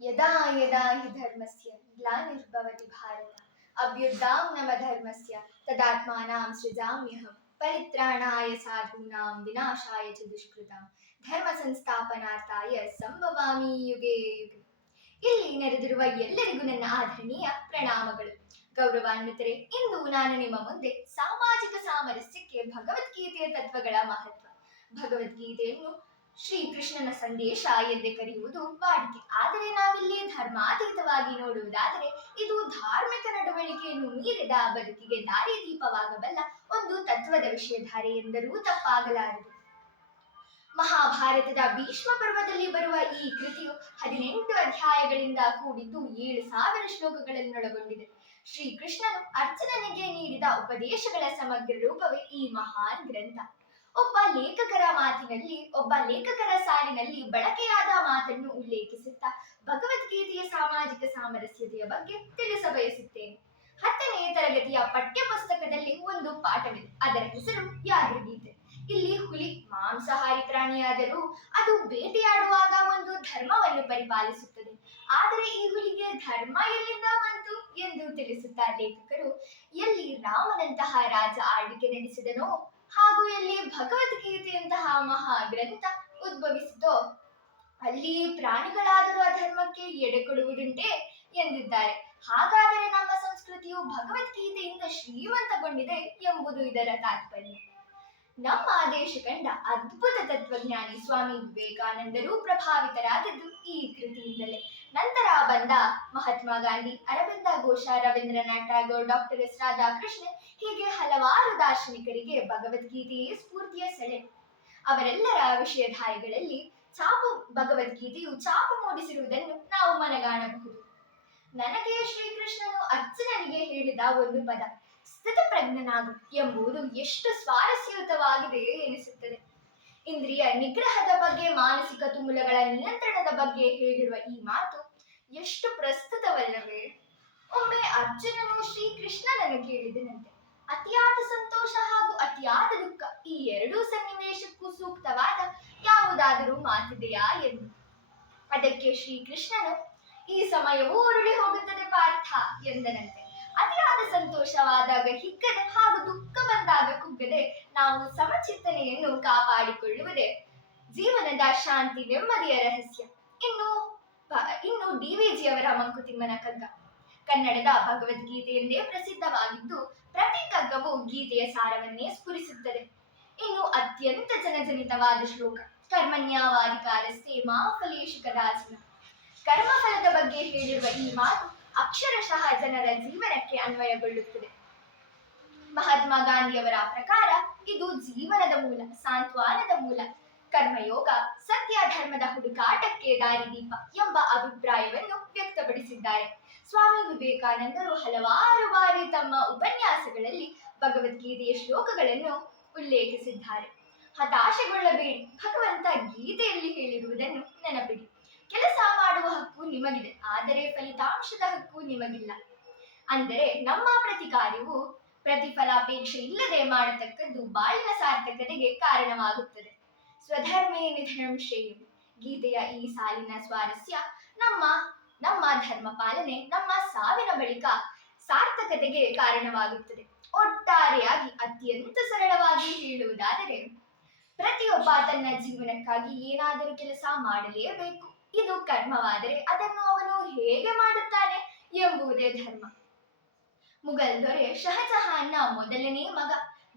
ಯದಾ ಯದಾ ಹಿ ಧರ್ಮಸ್ಯ ಗ್ಲಾನಿರ್ಭವತಿ ಭಾರತ ಅಭ್ಯುದ್ಧಾಂ ನಮ ಧರ್ಮಸ್ಯ ತದಾತ್ಮಾನಾಂ ಸೃಜಾಮ್ಯಹಂ ಪರಿತ್ರಾಣಾಯ ಸಾಧೂನಾಂ ವಿನಾಶಾಯ ಚ ದುಷ್ಕೃತಾಂ ಧರ್ಮ ಸಂಸ್ಥಾಪನಾರ್ಥಾಯ ಸಂಭವಾಮಿ ಯುಗೆ ಯುಗೆ. ಇಲ್ಲಿ ನೆರೆದಿರುವ ಎಲ್ಲರಿಗೂ ನನ್ನ ಆದರಣೀಯ ಪ್ರಣಾಮಗಳು. ಗೌರವಾನ್ವಿತರೆ, ಇಂದು ನಾನು ನಿಮ್ಮ ಮುಂದೆ ಸಾಮಾಜಿಕ ಸಾಮರಸ್ಯಕ್ಕೆ ಭಗವದ್ಗೀತೆಯ ತತ್ವಗಳ ಮಹತ್ವ, ಭಗವದ್ಗೀತೆಯನ್ನು ಶ್ರೀಕೃಷ್ಣನ ಸಂದೇಶ ಎಂದೇ ಕರೆಯುವುದು ವಾಡಿಕೆ. ಆದರೆ ನಾವಿಲ್ಲಿ ಧರ್ಮಾತೀತವಾಗಿ ನೋಡುವುದಾದರೆ ಇದು ಧಾರ್ಮಿಕ ನಡವಳಿಕೆಯನ್ನು ಮೀರಿದ ಬದುಕಿಗೆ ದಾರಿದೀಪವಾಗಬಲ್ಲ ಒಂದು ತತ್ವದ ವಿಷಯಧಾರೆ ಎಂದರೂ ತಪ್ಪಾಗಲಾರದು. ಮಹಾಭಾರತದ ಭೀಷ್ಮ ಪರ್ವದಲ್ಲಿ ಬರುವ ಈ ಕೃತಿಯು 18 ಅಧ್ಯಾಯಗಳಿಂದ ಕೂಡಿದ್ದು 7,000 ಶ್ಲೋಕಗಳನ್ನೊಳಗೊಂಡಿದೆ. ಶ್ರೀಕೃಷ್ಣನು ಅರ್ಜುನನಿಗೆ ನೀಡಿದ ಉಪದೇಶಗಳ ಸಮಗ್ರ ರೂಪವೇ ಈ ಮಹಾನ್ ಗ್ರಂಥ. ಒಬ್ಬ ಲೇಖಕರ ಸಾಲಿನಲ್ಲಿ ಬಳಕೆಯಾದ ಮಾತನ್ನು ಉಲ್ಲೇಖಿಸುತ್ತಾ ಭಗವದ್ಗೀತೆಯ ಸಾಮಾಜಿಕ ಸಾಮರಸ್ಯತೆಯ ಬಗ್ಗೆ ತಿಳಿಸಬಯಸುತ್ತೇನೆ. 10ನೇ ತರಗತಿಯ ಪಠ್ಯ ಪುಸ್ತಕದಲ್ಲಿ ಒಂದು ಪಾಠವಿದೆ. ಅದರ ಹೆಸರು ವ್ಯಾಘ್ರಗೀತೆ. ಇಲ್ಲಿ ಹುಲಿ ಮಾಂಸಾಹಾರಿ ಪ್ರಾಣಿಯಾದರೂ ಅದು ಬೇಟೆಯಾಡುವಾಗ ಒಂದು ಧರ್ಮವನ್ನು ಪರಿಪಾಲಿಸುತ್ತದೆ. ಆದರೆ ಈ ಹುಲಿಗೆ ಧರ್ಮ ಎಲ್ಲಿಂದ ಬಂತು ಎಂದು ತಿಳಿಸುತ್ತಾ ಲೇಖಕರು ಎಲ್ಲಿ ರಾಮನಂತಹ ರಾಜ ಆಳ್ವಿಕೆ ನಡೆಸಿದನೋ ಹಾಗೂ ಎಲ್ಲಿ ಭಗವದ್ಗೀತೆಯಂತಹ ಮಹಾ ಗ್ರಂಥ ಉದ್ಭವಿಸಿತೋ ಅಲ್ಲಿ ಪ್ರಾಣಿಗಳಾದರೂ ಅಧರ್ಮಕ್ಕೆ ಎಡೆ ಕೊಡುವುದುಂಟೆ ಎಂದಿದ್ದಾರೆ. ಹಾಗಾದರೆ ನಮ್ಮ ಸಂಸ್ಕೃತಿಯು ಭಗವದ್ಗೀತೆಯಿಂದ ಶ್ರೀಮಂತಗೊಂಡಿದೆ ಎಂಬುದು ಇದರ ತಾತ್ಪರ್ಯ. ನಮ್ಮ ದೇಶ ಕಂಡ ಅದ್ಭುತ ತತ್ವಜ್ಞಾನಿ ಸ್ವಾಮಿ ವಿವೇಕಾನಂದರು ಪ್ರಭಾವಿತರಾದದ್ದು ಈ ಕೃತಿಯಿಂದಲೇ. ನಂತರ ಬಂದ ಮಹಾತ್ಮ ಗಾಂಧಿ, ಅರವಿಂದ ಘೋಷ, ರವೀಂದ್ರನಾಥ್ ಟ್ಯಾಗೋರ್, ಡಾಕ್ಟರ್ ಎಸ್ ರಾಧಾಕೃಷ್ಣನ್, ಹೀಗೆ ಹಲವಾರು ದಾರ್ಶನಿಕರಿಗೆ ಭಗವದ್ಗೀತೆಯೇ ಸ್ಫೂರ್ತಿಯ ಸೆಲೆ. ಅವರೆಲ್ಲರ ವಿಷಯಧಾರೆಗಳಲ್ಲಿ ಭಗವದ್ಗೀತೆಯು ಛಾಪು ಮೂಡಿಸಿರುವುದನ್ನು ನಾವು ಮನಗಾಣಬಹುದು. ನನಗೆ ಶ್ರೀಕೃಷ್ಣನು ಅರ್ಜುನನಿಗೆ ಹೇಳಿದ ಒಂದು ಪದ ಸ್ಥಿತಪ್ರಜ್ಞನಾಗು ಎಂಬುದು ಎಷ್ಟು ಸ್ವಾರಸ್ಯಯುತವಾಗಿದೆ ಎನಿಸುತ್ತದೆ. ಇಂದ್ರಿಯ ನಿಗ್ರಹದ ಬಗ್ಗೆ, ಮಾನಸಿಕ ತುಮುಲಗಳ ನಿಯಂತ್ರಣದ ಬಗ್ಗೆ ಹೇಳಿರುವ ಈ ಮಾತು ಎಷ್ಟು ಪ್ರಸ್ತುತವಲ್ಲವೇ? ಒಮ್ಮೆ ಅರ್ಜುನನು ಶ್ರೀಕೃಷ್ಣನನ್ನು ಕೇಳಿದನಂತೆ, ಅತಿಯಾದ ಸಂತೋಷ ಹಾಗೂ ಅತಿಯಾದ ದುಃಖ ಈ ಎರಡೂ ಸನ್ನಿವೇಶಕ್ಕೂ ಸೂಕ್ತವಾದ ಯಾವುದಾದರೂ ಮಾತಿದೆಯಾ ಎಂದು. ಅದಕ್ಕೆ ಶ್ರೀಕೃಷ್ಣನು, ಈ ಸಮಯವೂ ಉರುಳಿ ಹೋಗುತ್ತದೆ ಪಾರ್ಥ ಎಂದನಂತೆ. ಅತಿಯಾದ ಸಂತೋಷವಾದಾಗ ಹಿಗ್ಗದೆ ಹಾಗೂ ದುಃಖ ಬಂದಾಗ ಕುಗ್ಗದೆ ನಾವು ಸಮಚಿತ್ತನೆಯನ್ನು ಕಾಪಾಡಿಕೊಳ್ಳುವುದೇ ಜೀವನದ ಶಾಂತಿ ನೆಮ್ಮದಿಯ ರಹಸ್ಯ. ಇನ್ನು ಡಿವಿಜಿಯವರ ಮಂಕುತಿಮ್ಮನ ಕಗ್ಗ ಕನ್ನಡದ ಭಗವದ್ಗೀತೆ ಎಂದೇ ಪ್ರಸಿದ್ಧವಾಗಿದ್ದು ಪ್ರತಿ ಕಗ್ಗವು ಗೀತೆಯ ಸಾರವನ್ನೇ ಸ್ಫುರಿಸುತ್ತದೆ. ಇನ್ನು ಅತ್ಯಂತ ಜನಜನಿತವಾದ ಶ್ಲೋಕ ಕರ್ಮಣ್ಯವಾಧಿಕಾರಸ್ಥೆ ಮಾ ಫಲೇಷು ಕದಾಚನ. ಕರ್ಮಫಲದ ಬಗ್ಗೆ ಹೇಳಿರುವ ಈ ಮಾತು ಅಕ್ಷರಶಃ ಜನರ ಜೀವನಕ್ಕೆ ಅನ್ವಯಗೊಳ್ಳುತ್ತದೆ. ಮಹಾತ್ಮ ಗಾಂಧಿಯವರ ಪ್ರಕಾರ ಇದು ಜೀವನದ ಮೂಲ, ಸಾಂತ್ವನದ ಮೂಲ. ಕರ್ಮಯೋಗ ಸತ್ಯ ಧರ್ಮದ ಹುಡುಕಾಟಕ್ಕೆ ದಾರಿದೀಪ ಎಂಬ ಅಭಿಪ್ರಾಯವನ್ನು ವ್ಯಕ್ತಪಡಿಸಿದ್ದಾರೆ. ಸ್ವಾಮಿ ವಿವೇಕಾನಂದರು ಹಲವಾರು ಬಾರಿ ತಮ್ಮ ಉಪನ್ಯಾಸಗಳಲ್ಲಿ ಭಗವದ್ಗೀತೆಯ ಶ್ಲೋಕಗಳನ್ನು ಉಲ್ಲೇಖಿಸಿದ್ದಾರೆ. ಹತಾಶೆಗೊಳ್ಳಬೇಡಿ, ಭಗವಂತ ಗೀತೆಯಲ್ಲಿ ಹೇಳಿರುವುದನ್ನು ನೆನಪಿಡಿ. ಕೆಲಸ ಮಾಡುವ ಹಕ್ಕು ನಿಮಗಿದೆ, ಆದರೆ ಫಲಿತಾಂಶದ ಹಕ್ಕು ನಿಮಗಿಲ್ಲ. ಅಂದರೆ ನಮ್ಮ ಪ್ರತಿ ಕಾರ್ಯವು ಪ್ರತಿಫಲಾಪೇಕ್ಷೆ ಇಲ್ಲದೆ ಮಾಡತಕ್ಕದ್ದು ಬಾಳಿನ ಸಾರ್ಥಕತೆಗೆ ಕಾರಣವಾಗುತ್ತದೆ. ಸ್ವಧರ್ಮೇ ನಿಧನಂ ಶ್ರೇಯಂ. ಗೀತೆಯ ಈ ಸಾಲಿನ ಸ್ವಾರಸ್ಯ ನಮ್ಮ ಧರ್ಮ ಪಾಲನೆ ನಮ್ಮ ಸಾವಿನ ಬಳಿಕ ಸಾರ್ಥಕತೆಗೆ ಕಾರಣವಾಗುತ್ತದೆ. ಒಟ್ಟಾರೆಯಾಗಿ ಅತ್ಯಂತ ಸರಳವಾಗಿ ಹೇಳುವುದಾದರೆ ಪ್ರತಿಯೊಬ್ಬ ತನ್ನ ಜೀವನಕ್ಕಾಗಿ ಏನಾದರೂ ಕೆಲಸ ಮಾಡಲೇಬೇಕು. ಇದು ಕರ್ಮವಾದರೆ ಅದನ್ನು ಅವನು ಹೇಗೆ ಮಾಡುತ್ತಾನೆ ಎಂಬುದೇ ಧರ್ಮ. ಮುಘಲ್ ದೊರೆ ಶಹಜಹಾನ್ನ ಮೊದಲನೇ ಮಗ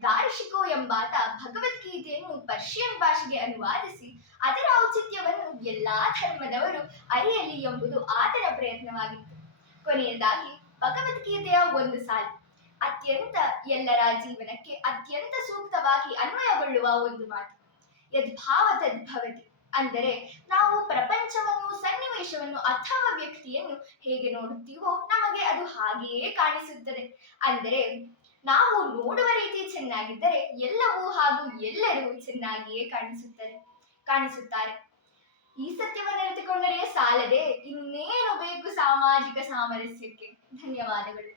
ದಾರಿಶಿಕೋ ಎಂಬಾತ ಭಗವದ್ಗೀತೆಯನ್ನು ಪರ್ಷಿಯನ್ ಭಾಷೆಗೆ ಅನುವಾದಿಸಿ ಅದರ ಔಚಿತ್ಯವನ್ನು ಎಲ್ಲಾ ಧರ್ಮದವರು ಅರಿಯಲಿ ಎಂಬುದು ಆತನ ಪ್ರಯತ್ನವಾಗಿತ್ತು. ಕೊನೆಯದಾಗಿ ಭಗವದ್ಗೀತೆಯ ಒಂದು ಸಾಲು ಎಲ್ಲರ ಜೀವನಕ್ಕೆ ಅತ್ಯಂತ ಸೂಕ್ತವಾಗಿ ಅನ್ವಯಗೊಳ್ಳುವ ಒಂದು ಮಾತು. ಯದ್ಭಾವ ತದ್ಭವತಿ. ಅಂದರೆ ನಾವು ಪ್ರಪಂಚವನ್ನು, ಸನ್ನಿವೇಶವನ್ನು ಅಥವಾ ವ್ಯಕ್ತಿಯನ್ನು ಹೇಗೆ ನೋಡುತ್ತೀವೋ ನಮಗೆ ಅದು ಹಾಗೆಯೇ ಕಾಣಿಸುತ್ತದೆ. ಅಂದರೆ ನಾವು ನೋಡುವ ರೀತಿ ಚೆನ್ನಾಗಿದ್ದರೆ ಎಲ್ಲವೂ ಹಾಗೂ ಎಲ್ಲರೂ ಚೆನ್ನಾಗಿಯೇ ಕಾಣಿಸುತ್ತಾರೆ. ಈ ಸತ್ಯವನ್ನು ಅರಿತುಕೊಂಡರೆ ಸಾಲದೆ ಇನ್ನೇನು ಬೇಕು ಸಾಮಾಜಿಕ ಸಾಮರಸ್ಯಕ್ಕೆ. ಧನ್ಯವಾದಗಳು.